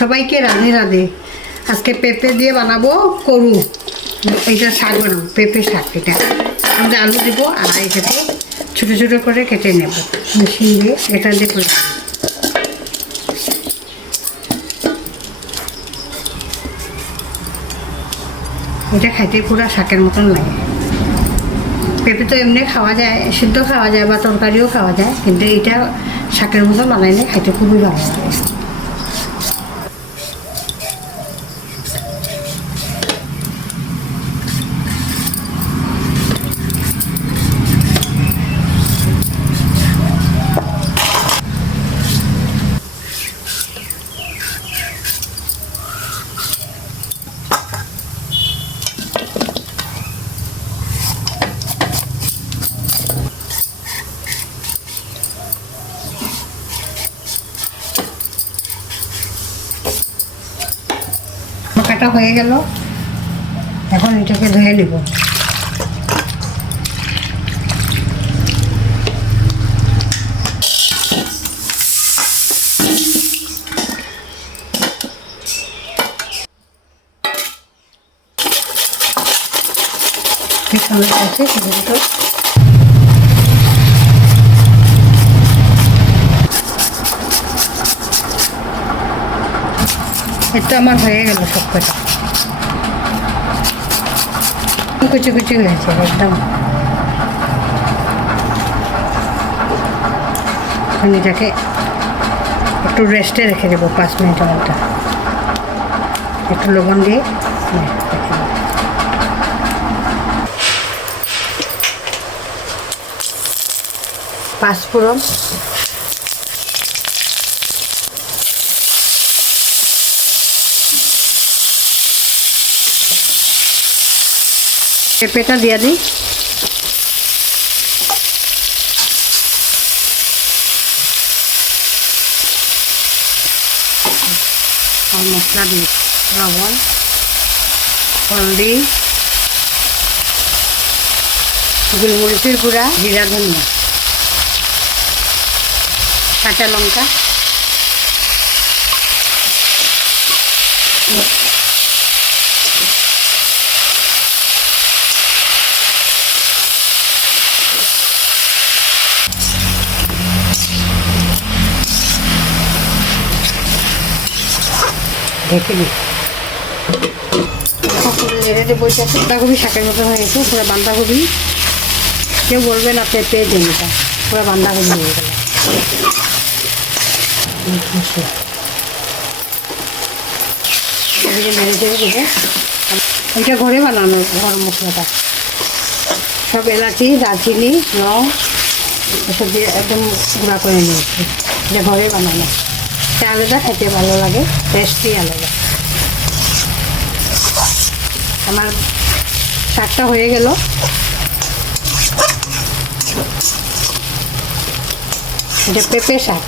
সবাইকে রাধে রাধে। আজকে পেঁপে দিয়ে বানাবো করু। এইটা শাক বানাবো, পেঁপে শাক। এটা আমাদের আলু দেবো আর এটাকে ছোটো ছোটো করে কেটে নেব মেশিন দিয়ে। এটা দিয়ে করে এটা খাইতে পুরো শাকের মতন লাগে। পেঁপে তো এমনি খাওয়া যায়, সিদ্ধ খাওয়া যায় বা তরকারিও খাওয়া যায়, কিন্তু এটা শাকের মতন বানাইলে খাইতে খুবই ভালো লাগে। কাটা হয়ে গেল, এখন এটাকে ধুয়ে নেব। আছে সেগুলো এটা আমার হয়ে গেল সব কটা। কুচি কুচি হয়েছে একদম। এটাকে একটু রেস্টে রেখে দেবো 5 মিনিটের মতো। একটু লবণ দিয়ে পাঁচফোড়ন, পেঁপেটা দিয়ে দিই। আর মশলা দিই লবণ, হলদি, গোলমরিচের গুঁড়া, জিরা, ধনিয়া, কাঁচা লঙ্কা, ঢেকে দিই। নেড়ে দেবো। বাঁধাকপি শাকের মতো হয়ে গেছে, পুরো বাঁধাকপি। কেউ বলবে না পেঁপে জমিটা, পুরো বাঁধাকপি হয়ে গেল। নেড়ে চেড়ে দেবো। এটা ঘরে বানানো গরম মশলাটা, সব এলাচি, দারচিনি, লং এসব দিয়ে একদম গুঁড়া করে নিয়েছি। এটা ঘরে বানানো, এটা আলাদা খেতে ভালো লাগে, টেস্টই আলাদা। আমার শাকটা হয়ে গেল। এটা পেঁপে শাক।